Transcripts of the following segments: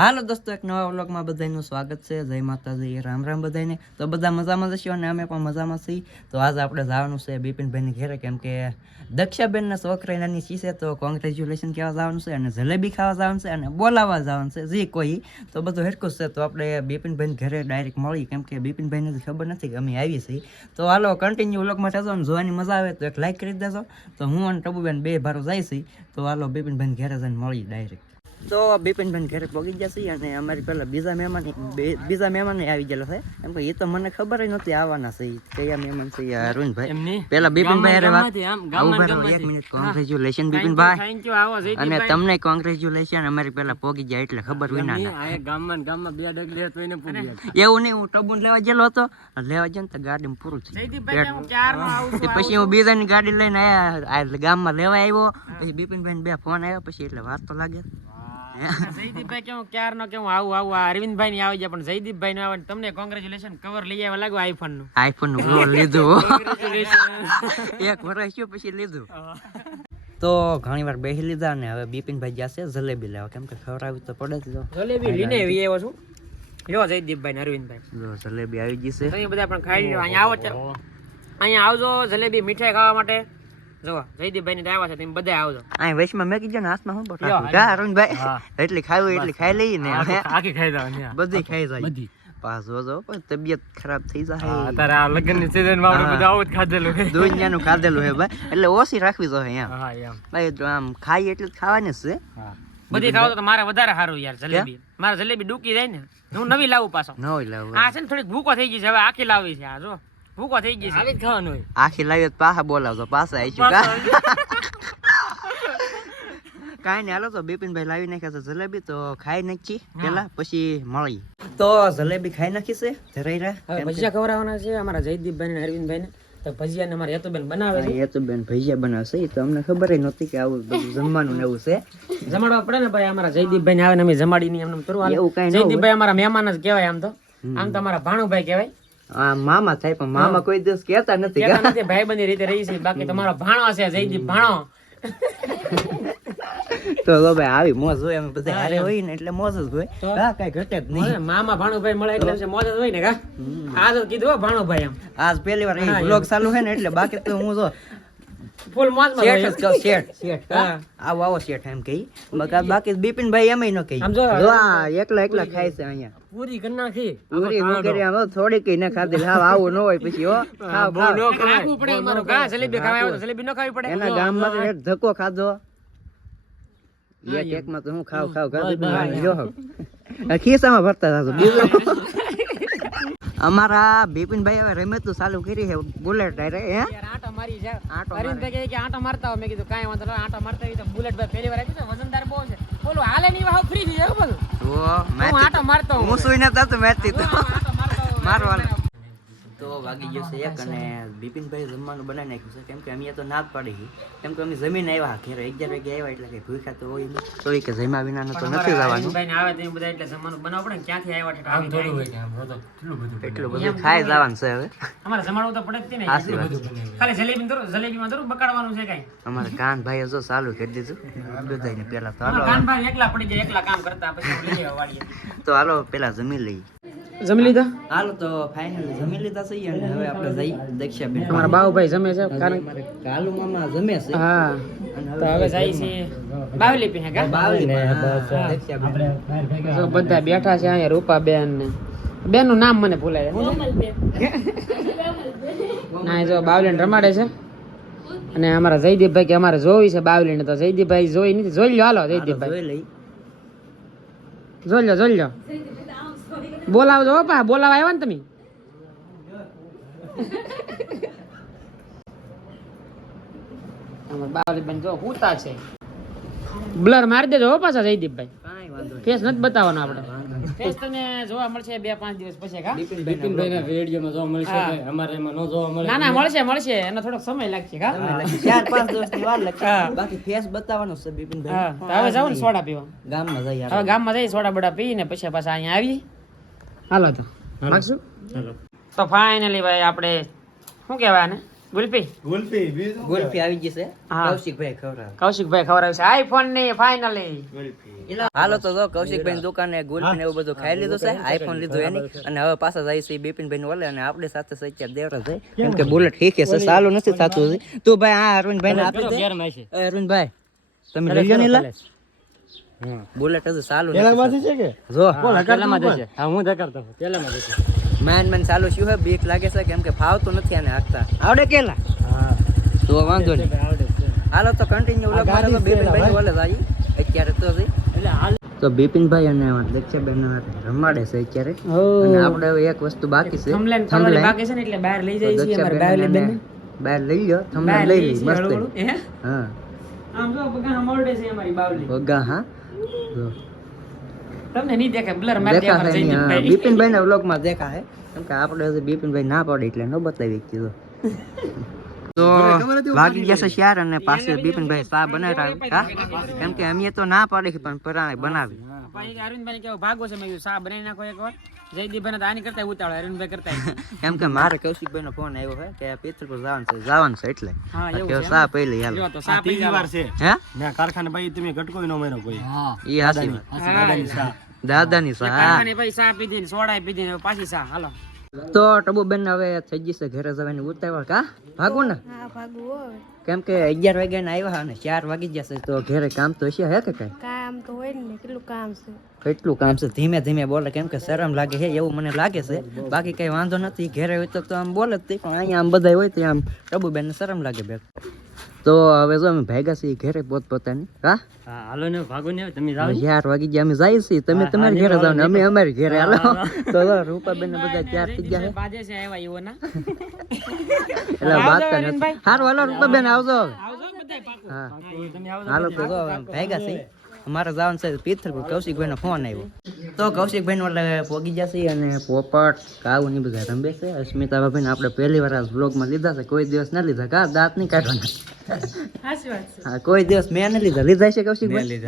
હાલો દોસ્તો, એક નવા વ્લોગમાં બધાનું સ્વાગત છે. જય માતાજી, રામ રામ બધાને. તો બધા મજામાં જશો અને અમે પણ મજામાં છીએ. તો આજે આપણે જવાનું છે બિપિનભાઈની ઘેરે, કેમ કે દક્ષાબેનના છોકરા નાની સી છે તો કોંગ્રેચ્યુલેશન કહેવા જવાનું છે અને જલેબી ખાવા જવાનું છે અને બોલાવવા જવાનું છે, જે કોઈ. તો બધું હેરકું છે. તો આપણે બિપિનભાઈને ઘરે ડાયરેક્ટ મળી કેમ કે બિપિનભાઈને ખબર નથી કે અમે આવી છીએ. તો હાલો કન્ટિન્યુ વ્લોગમાં થશો અને જોવાની મજા આવે તો એક લાઈક કરી દેજો. તો હું અને ટબુબેન બે ભારો જાય છીએ. તો હાલો, બિપિનભાઈને ઘરે જઈને મળી ડાયરેક્ટ તો બિપિનભાઈ ઘરે પહોંચી ગયા છીએ અને અમારી પેલા બીજા મહેમાન બીજા મહેમાન આવી ગયેલા છે. એમ કે એ તો મને ખબર જ નથી આવવાના છે. કયા મહેમાન છે? અરુણભાઈ. પેલા બિપિનભાઈ અરે વાત એક મિનિટ કોંગ્રેચ્યુલેશન બિપિનભાઈ. અને તમને કોંગ્રેચ્યુલેશન અમારી પેલા પહોંચી ગયા એટલે ખબર વિના ના ગામમાં ગામમાં બે ડગલી હતો એને એવું નહીં હું ટબુન લેવા ગયેલો હતો. લેવા ગયો ને તો ગાડી પૂરું થયું પછી હું બીજાની ગાડી લઈને આયા ગામમાં લેવા આવ્યો. પછી બિપિનભાઈ બે ફોન આવ્યો પછી એટલે વાત તો લાગે. જયદીપભાઈ કેવું ક્યાર નો કેવું? આવું આવું આ અરવિંદભાઈ ની આવી જાય પણ જયદીપભાઈ નું આવે તમને કોંગ્રેચ્યુલેશન કવર લઈ આવ્યા લાગુ આઈફોનનું? આઈફોનનું કવર લીધું. એક વર્ષ થયો પછી લીધું. તો ઘણી વાર બેસી લીધા ને હવે બિપિનભાઈ જશે જલેબી લેવા. કેમ કે ખવડાવી તો પડે જ જલેબી લઈને આવી આવ્યો છું. જો જયદીપભાઈ ને અરવિંદભાઈ. જો જલેબી આવી ગઈ છે. તમે બધા પણ ખાઈ લ્યો. અહીંયા આવો અહીંયા આવજો જલેબી મીઠાઈ ખાવા માટે. જો જયદીપભાઈ ને આવ્યા છે તમે બધા આવજો. આ મેં કીધું ને હાથમાં શું લ્યો, કા અરુણભાઈ એટલી ખાવી એટલી ખાઈ લઈએ ને આખી ખાઈ જવાની બધી ખાઈ જાય. બધી. પાસ જો પણ તબિયત ખરાબ થઈ જાય. અત્યારે આ લગ્નની સીઝનમાં આપણે બધા આવું જ ખાધેલું છે. ખાધેલું હે ભાઈ. એટલે ઓછી રાખવી જોઈએ અહીંયા હા એમ. ભાઈ આમ ખાઈ એટલે જ ખાવાની જ છે. બધી ખાવ તો મારે વધારે સારું યાર જલેબી. મારે જલેબી ડૂકી જાય ને હું નવી લાવું પાછો. નવી લાવું આ છે ને થોડીક ભૂકો થઈ ગઈ છે હવે આખી લાવી છે આ જો. ભૂકો થઈ ગઈ છે ખાવાનું હોય આખી લાવી તો પાછા બોલાવજો પાછા આવીશું કા કાંઈ નહીં હાલો તો બિપિનભાઈ લાવી નાખ્યા છે જલેબી તો ખાઈ નાખી પેલા પછી મળી તો જલેબી ખાઈ નાખી છે ધરાઈ હવે ભજીયા ખવડાવવાના છે અમારા જયદીપભાઈ ને અરવિંદભાઈ ને તો ભજીયા ને અમારા હેતુબેન બનાવે છે એ ભજીયા બનાવશે એ તો અમને ખબર નહોતી કે આવું બધું જમવાનું ને એવું છે જમાડવા પડે ને ભાઈ અમારા જયદીપભાઈ ને આવે ને અમે જમાડી ને એમને કરવાનું એવું કાંઈ જયદીપભાઈ અમારા મહેમાન જ કહેવાય આમ તો આમ તો અમારા ભાણુભાઈ કહેવાય મામા થાય પણ મામા કોઈ દિવસ કેતા નથી નથી ભાઈબંધી રીતે રહી છે બાકી તમારો ભાણો છે જયદીપ ભાણો. તો લો ભાઈ આવી મોજ હોય અમે બધા હારે હોય ને એટલે મોજ જ હોય. હા કઈ ઘટે જ નહીં. મામા ભાણુભાઈ મળે એટલે છે મોજ જ હોય ને કા આજ કીધું ભાણુભાઈ એમ. આજ પહેલી વાર એ બ્લોગ ચાલુ છે ને એટલે બાકી તો હું જો ફૂલ મોજમાં શેઠ જ શેઠ શેઠ હા. આવો આવો શેઠ એમ કહી. બાકી બાકી બિપિનભાઈ એમ ન કહી. જો. જો આ એકલા એકલા ખાય છે અહીંયા. પૂરી કરી નાખી. પૂરી વગેરે આમ થોડી કઈ ના ખાધી. હા આવું ન હોય પછી હો. ખાવ ખાવ. ખાવું પડે અમારું ઘા જલેબી ખાવા આવ્યો જલેબી ન ખાવી પડે. એના ગામમાં તો એક ધક્કો ખાધો. એક એકમાં તો હું ખાવ ખાવ ખાવ જો ખિસ્સામાં ભરતા થતો બીજું? અમારા બિપિનભાઈ હવે રમત તો ચાલુ કરી છે. બુલેટ ડાયરેક્ટ હે? મારી છે. આંટો અરવિંદભાઈ કે આંટો મારતા હોય. મેં કીધું કાંઈ વાંધો નહીં આંટો મારતા હોય તો બુલેટ ભાઈ પહેલી વાર આપી છે. વજનદાર બહુ છે. બોલો હાલે ની વાહ ફ્રી થઈ જાય બોલો. હું આંટો મારતો હું સુઈને તો મેચતી તો મારવાનો. તો વાગી ગયો છે એક અને બિપિનભાઈ જમવાનું બનાવી નાખ્યું છે. કેમ કે અમે તો ના જ પાડી કેમ કે અમે જમીન આવ્યા ઘેર. અગિયાર વાગે આવ્યા એટલે કે ભૂખ્યા તો હોય તો કે જમ્યા વિનાનું તો નથી જવાનું. આવે તો બધા એટલે જમવાનું બનાવ પડે ક્યાંથી આવ્યા આમ થોડું હોય એટલું બધું ખાઈ જવાનું છે હવે. અમારે જમાડવું તો પડે જ ને વાત છે. ખાલી જલેબી ધરો જલેબીમાં બકાડવાનું છે કાંઈ. અમારે કાન ભાઈ જો ચાલુ કરી દીધું. બધાને પેલા તો હાલો કાનભાઈ એકલા પડી જાય એકલા કામ કરતા પછી લઈ આવ્યા તો હાલો પેલા જમી લઈએ. જમી લીધા? હાલો તો ફાઇનલ જમી લીધા છે અને હવે આપણે જઈ દક્ષાબેન અમારા બાવભાઈ જમે છે કારણ કે કાલુ મામા જમે છે. હા. તો હવે જઈ છે બાવલી પી કા? બાવલી જો બધા બેઠા છે અહીંયા રૂપાબેન ને. બેનનું નામ મને ભૂલાય. ના જો બાવલી રમાડે છે. અને અમારા જયદીપભાઈ કે અમારે જોવી છે બાવલી ને તો જયદીપભાઈ જોઈ નથી. જોઈ લો હાલો જયદીપભાઈ. જોઈ જોઈ લો જોઈ લો બોલાવજો પા બોલાવા આવ્યા ને તમે. બાવલી બેન જો હુતા છે. બ્લર મારી દેજો પાછા જયદીપભાઈ. કાંઈ વાંધો નહીં. ફેસ નથી બતાવવાનો આપણે. ફેસ તને જોવા મળશે બે પાંચ દિવસ પછી કા ના ના મળશે મળશે. એનો થોડોક સમય લાગશે કા ચાર પાંચ દિવસની વાર લાગશે. બાકી ફેસ બતાવવાનો છે હા હવે જાવ ને સોડા પીવા. ગામમાં માં હવે ગામમાં જઈ સોડા બડા પીને પછી પાછા અહીંયા આવી હાલો તો. માગશું તો ફાઇનલી ભાઈ આપણે શું કહેવાય ને ગુલપી ગુલ્ફી બીજું આવી જશે. કૌશિકભાઈ ખવડાવે કૌશિકભાઈ ખવડાવે છે. આઈફોન ને ફાઇનલી ગુલ્ફી. હાલો તો જો કૌશિકભાઈ દુકાને ગુલ્ફી ને એવું બધું ખાઈ લીધું છે. આઈફોન લીધું એની. અને હવે પાછા જાય છે બિપિનભાઈ ઓલે અને આપણી સાથે સચ્યા દેવરા છે કેમ કે બુલેટ ઠીક છે સાલું નથી થતું તું ભાઈ આ અરવિંદભાઈ ને આપી દે. અરવિંદભાઈ. તમે લઈ ને લા બુલેટ હજુ ચાલુ નથી છે કે? જો. હા હું ધકારતો પેલામાં જશે. માન મેન ચાલુ શું હે બીક લાગે છે કેમ કે ફાવતું નથી આને હાકતા. આવડે કેલા તો વાંધો નહીં. હાલો તો કન્ટિન્યુ વ્લોગમાં તો બિપિનભાઈ બોલે ભાઈ અત્યારે તો એટલે હાલ તો બિપિનભાઈ અને દક્ષાબેન રમાડે છે અત્યારે. અને આપણે એક વસ્તુ બાકી છે. થમલેન. બાકી છે ને એટલે બહાર લઈ જઈએ છીએ અમારે લઈ બેન બહાર લઈ લ્યો તમને લઈ લઈ મસ્ત. હે? આમ જો બગા અમારડે છે અમારી બાવલી. બગા હા. તમને નહીં દેખાય બ્લર મારી નહીં, બિપિનભાઈ ના વ્લોગમાં દેખા હે કેમ કે આપણે બિપિનભાઈ ના પડે એટલે ન બતાવી કીધું તો વાગી ગયા છે શિયાર અને પાસે બિપિનભાઈ સા બનાવી હા? કેમ કે અમે તો ના પાડી પણ પરાણે બનાવી. અરવિંદભાઈ કેવો ભાગો છે? મેં સા બનાવી નાખો એકવાર જયદીપભાઈ આની કરતા ઉતાવળ અરવિંદભાઈ કરતા કેમ કે મારે કૌશિકભાઈ નો ફોન આવ્યો છે કે જવાનું છે જવાનું છે એટલે. કે સા પહેલી હાલ. તો સા પી વાર છે. હે? મેં કારખાને ભાઈ તમે ગટકો નો માર્યો કોઈ. હા. ઈ હાસી દાદાની સા. દાદાની સા કારખાને ભાઈ સા પીધી સોડા પીધી પાછી સા હાલો. તો ટબુબેન હવે થઈ જશે ઘરે જવાની ઉતાવળ કા? ભાગું ને. હા ભાગવું કેમ કે અગિયાર વાગ્યા ને આવ્યા અને ચાર વાગી જશે તો ઘરે કામ તો હશે હે કે કઈ કામ તો હોય ને કેટલું કામ છે? કેટલું કામ છે? ધીમે ધીમે બોલે કેમ કે શરમ લાગે છે એવું મને લાગે છે. બાકી કઈ વાંધો નથી ઘરે હોય તો તો આમ બોલે જ પણ અહીંયા આમ બધા હોય તો આમ પ્રભુબેન ને શરમ લાગે બે. તો હવે જો અમે ભેગા છીએ ઘેરે પોત પોતાની હા હાલો ને ભાગો ને તમે ચાર વાગી ગયા અમે જાય છીએ. તમે તમારી ઘરે જાવ ને અમે અમારી ઘરે હાલો. તો જો રૂપાબેન બધા તૈયાર થઈ ગયા છે બાજે છે આવ્યા એવો ના એટલે વાત તો નથી. હારું હાલો રૂપાબેન આવજો આવજો બધા પાકો. હા. તમે આવજો હાલો તો ભેગા છે અમારે જવાનું છે પિત્તરપુર કૌશિકભાઈ નો ફોન આવ્યો. તો કૌશિકભાઈ નો એટલે પોગી જશે અને પોપટ કાવની બધા રમે છે. અસ્મિતા ભાભી ને આપણે પહેલી વાર આ vlog લીધા છે. કોઈ દિવસ ના લીધા. કા દાંત નહીં કાઢવાના. સાચી વાત છે. હા કોઈ દિવસ મેં નહીં લીધા. લીધા છે કૌશિકભાઈ?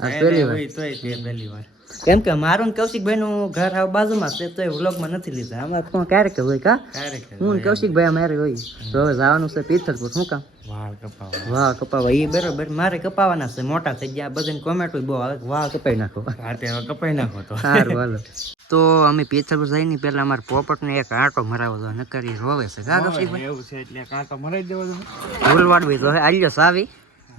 હા, પહેલી વાર. કેમ કે મારું કૌશિકભાઈ નું ઘર આ બાજુમાં છે તો એ વ્લોગમાં નથી લીધા. આમાં તો ક્યારેક હોય કા? હું કૌશિકભાઈ અમારે હોય. તો હવે જવાનું છે પિત્તરપુર શું કામ? વાહ કપાવા એ બરોબર મારે કપાવાના છે મોટા થઈ ગયા. બધાને કોમેન્ટ બહુ આવે. વાહ કપાઈ નાખો. કપાઈ નાખો તો. સારું હાલો. તો અમે પિત્તરપુર જઈને પેલા અમારે પોપટ ને એક આંટો મરાવો દો નકર રોવે છે. કા કૌશિકભાઈ? એવું છે એટલે કાંટો મરાવી દેવો ભૂલવાડ ભાઈ તો હવે આલ્યો સાવી.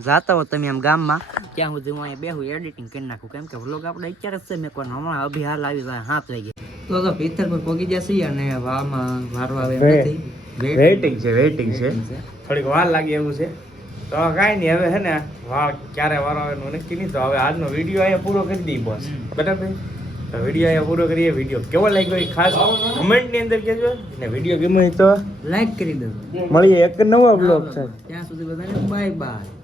જાતા હો તમે આમ ગામમાં. ત્યાં સુધી હું અહીંયા બેહું એડિટિંગ કરી નાખું. કેમ કે વ્લોગ આપણે અત્યારે જ છે મેં કોઈ હમણાં અભી હાલ આવી જાય હાથ વાગે. તો તો પિત્તરપુર પોગી જશે અને વામાં વારો આવે નથી. વેઇટિંગ છે વેઇટિંગ છે. થોડીક વાર લાગી એવું છે. તો કાંઈ નહીં હવે હે ને વાળ ક્યારે વાર આવે એનું નક્કી નહીં. તો હવે આજનો વીડિયો અહીંયા પૂરો કરી દઈએ બસ. બરાબર? તો વીડિયો અહીંયા પૂરો કરીએ વીડિયો કેવો લાગ્યો એ ખાસ કમેન્ટની અંદર કહેજો. અને વીડિયો ગમ્યો તો લાઈક કરી દેજો. મળીએ એક નવો બ્લોગ છે ત્યાં સુધી બધાને બાય બાય